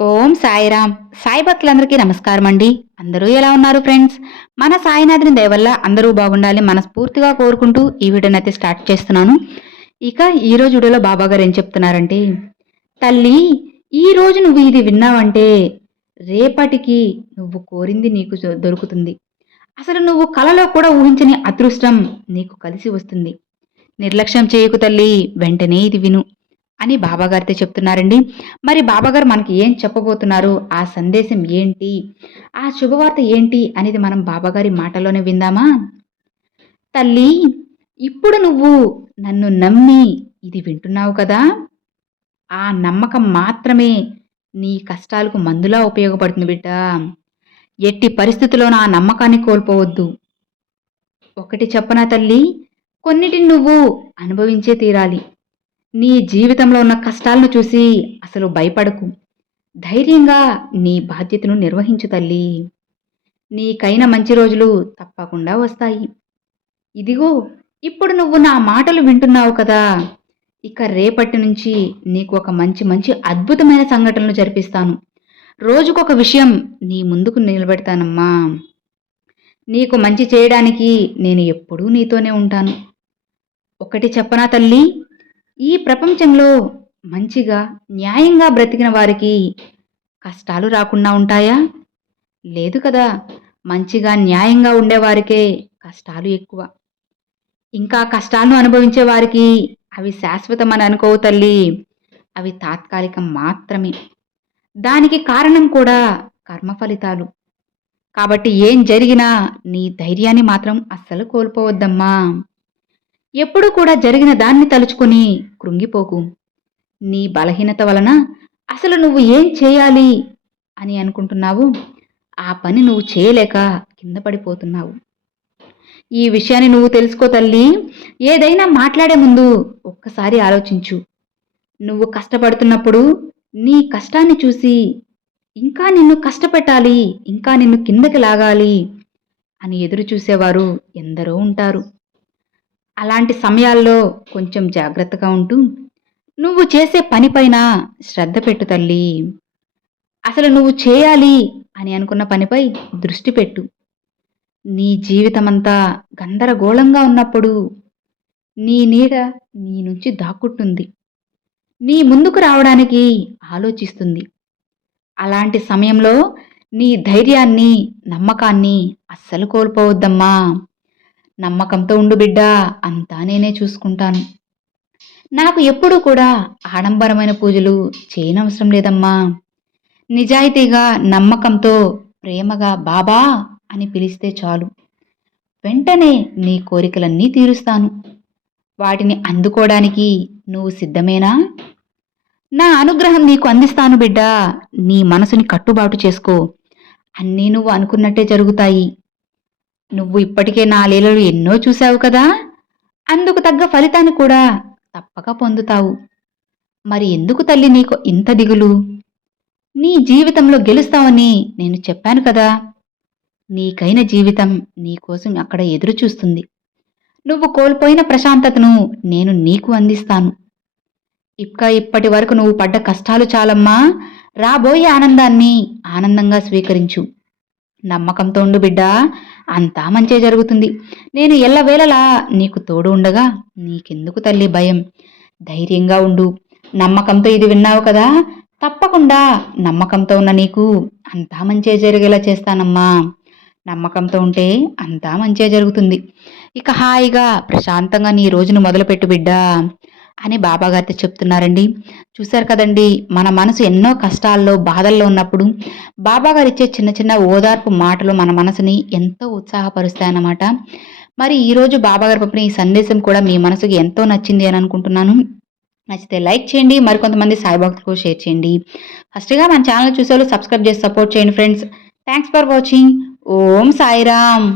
ఓం సాయిరామ్. సాయి భక్తులందరికీ నమస్కారం అండి. అందరూ ఎలా ఉన్నారు ఫ్రెండ్స్? మన సాయినాథుని దయవల్ల అందరూ బాగుండాలి మనస్ఫూర్తిగా కోరుకుంటూ ఈ వీడియోని అయితే స్టార్ట్ చేస్తున్నాను. ఇక ఈరోజు వీడియోలో బాబా గారు ఏం చెప్తున్నారంటే తల్లి ఈరోజు నువ్వు ఇది విన్నావంటే రేపటికి నువ్వు కోరింది నీకు దొ- దొరుకుతుంది. అసలు నువ్వు కలలో కూడా ఊహించని అదృష్టం నీకు కలిసి వస్తుంది. నిర్లక్ష్యం చేయకు తల్లి వెంటనే ఇది విను. అని బాబాగారితో చెప్తున్నారండి. మరి బాబాగారు మనకి ఏం చెప్పబోతున్నారు? ఆ సందేశం ఏంటి? ఆ శుభవార్త ఏంటి? అనేది మనం బాబాగారి మాటలోనే విందామా? తల్లి ఇప్పుడు నువ్వు నన్ను నమ్మి ఇది వింటున్నావు కదా? ఆ నమ్మకం మాత్రమే నీ కష్టాలకు మందులా ఉపయోగపడుతుంది బిడ్డ. ఎట్టి పరిస్థితుల్లోనూ ఆ నమ్మకాన్ని కోల్పోవద్దు. ఒకటి చెప్పనా తల్లి? కొన్నిటిని నువ్వు అనుభవించే తీరాలి. నీ జీవితంలో ఉన్న కష్టాలను చూసి అసలు భయపడకు. ధైర్యంగా నీ బాధ్యతను నిర్వహించు తల్లి. నీకైన మంచి రోజులు తప్పకుండా వస్తాయి. ఇదిగో ఇప్పుడు నువ్వు నా మాటలు వింటున్నావు కదా. ఇక రేపటి నుంచి నీకు ఒక మంచి మంచి అద్భుతమైన సంఘటనలు జరిపిస్తాను. రోజుకొక విషయం నీ ముందుకు నిలబెడతానమ్మా. నీకు మంచి చేయడానికి నేను ఎప్పుడూ నీతోనే ఉంటాను. ఒకటి చెప్పనా తల్లి? ఈ ప్రపంచంలో మంచిగా న్యాయంగా బ్రతికిన వారికి కష్టాలు రాకుండా ఉంటాయా? లేదు కదా. మంచిగా న్యాయంగా ఉండేవారికే కష్టాలు ఎక్కువ. ఇంకా కష్టాలను అనుభవించే వారికి అవి శాశ్వతమని అనుకోవు తల్లి. అవి తాత్కాలికం మాత్రమే. దానికి కారణం కూడా కర్మ ఫలితాలు. కాబట్టి ఏం జరిగినా నీ ధైర్యాన్ని మాత్రం అస్సలు కోల్పోవద్దమ్మా. ఎప్పుడూ కూడా జరిగిన దాన్ని తలుచుకొని కృంగిపోకు. నీ బలహీనత వలన అసలు నువ్వు ఏం చేయాలి అని అనుకుంటున్నావు? ఆ పని నువ్వు చేయలేక కింద పడిపోతున్నావు. ఈ విషయాన్ని నువ్వు తెలుసుకో తల్లి. ఏదైనా మాట్లాడే ముందు ఒక్కసారి ఆలోచించు. నువ్వు కష్టపడుతున్నప్పుడు నీ కష్టాన్ని చూసి ఇంకా నిన్ను కష్టపెట్టాలి ఇంకా నిన్ను కిందకి లాగాలి అని ఎదురు చూసేవారు ఎందరో ఉంటారు. అలాంటి సమయాల్లో కొంచెం జాగ్రత్తగా ఉంటూ నువ్వు చేసే పనిపైన శ్రద్ధ పెట్టు తల్లి. అసలు నువ్వు చేయాలి అని అనుకున్న పనిపై దృష్టి పెట్టు. నీ జీవితమంతా గందరగోళంగా ఉన్నప్పుడు నీ నీడ నీ నుంచి దాక్కుంటుంది నీ ముందుకు రావడానికి ఆలోచిస్తుంది. అలాంటి సమయంలో నీ ధైర్యాన్ని నమ్మకాన్ని అస్సలు కోల్పోవద్దమ్మా. నమ్మకంతో ఉండు బిడ్డా అంతా నేనే చూసుకుంటాను. నాకు ఎప్పుడూ కూడా ఆడంబరమైన పూజలు చేయనవసరం లేదమ్మా. నిజాయితీగా నమ్మకంతో ప్రేమగా బాబా అని పిలిస్తే చాలు. వెంటనే నీ కోరికలన్నీ తీరుస్తాను. వాటిని అందుకోవడానికి నువ్వు సిద్ధమేనా? నా అనుగ్రహం నీకు అందిస్తాను బిడ్డా. నీ మనసుని కట్టుబాటు చేసుకో. అన్నీ నువ్వు అనుకున్నట్టే జరుగుతాయి. నువ్వు ఇప్పటికే నా లీలలు ఎన్నో చూశావు కదా? అందుకు తగ్గ ఫలితాన్ని కూడా తప్పక పొందుతావు. మరి ఎందుకు తల్లి నీకు ఇంత దిగులు? నీ జీవితంలో గెలుస్తావని నేను చెప్పాను కదా. నీకైన జీవితం నీకోసం అక్కడ ఎదురు చూస్తుంది నువ్వు కోల్పోయిన ప్రశాంతతను నేను నీకు అందిస్తాను. ఇక ఇప్పటి వరకు నువ్వు పడ్డ కష్టాలు చాలమ్మా. రాబోయే ఆనందాన్ని ఆనందంగా స్వీకరించు. నమ్మకంతో ఉండు బిడ్డా. అంతా మంచే జరుగుతుంది. నేను ఎల్లవేళలా నీకు తోడు ఉండగా నీకెందుకు తల్లి భయం? ధైర్యంగా ఉండు. నమ్మకంతో ఇది విన్నావు కదా? తప్పకుండా నమ్మకంతో ఉన్న నీకు అంతా మంచే జరిగేలా చేస్తానమ్మా. నమ్మకంతో ఉంటే అంతా మంచే జరుగుతుంది. ఇక హాయిగా ప్రశాంతంగా నీ రోజును మొదలుపెట్టు బిడ్డా. అని బాబాగారితో చెప్తున్నారండి. చూశారు కదండి మన మనసు ఎన్నో కష్టాల్లో బాధల్లో ఉన్నప్పుడు బాబాగారు ఇచ్చే చిన్న చిన్న ఓదార్పు మాటలు మన మనసుని ఎంతో ఉత్సాహపరుస్తాయన్నమాట. మరి ఈరోజు బాబాగారు పంపిన ఈ సందేశం కూడా మీ మనసుకి ఎంతో నచ్చింది అని అనుకుంటున్నాను. నచ్చితే లైక్ చేయండి మరికొంతమంది సాయిభక్తులకు షేర్ చేయండి. ఫస్ట్గా మన ఛానల్ చూసేవాళ్ళు సబ్స్క్రైబ్ చేసి సపోర్ట్ చేయండి friends. Thanks for watching. Om Sairam.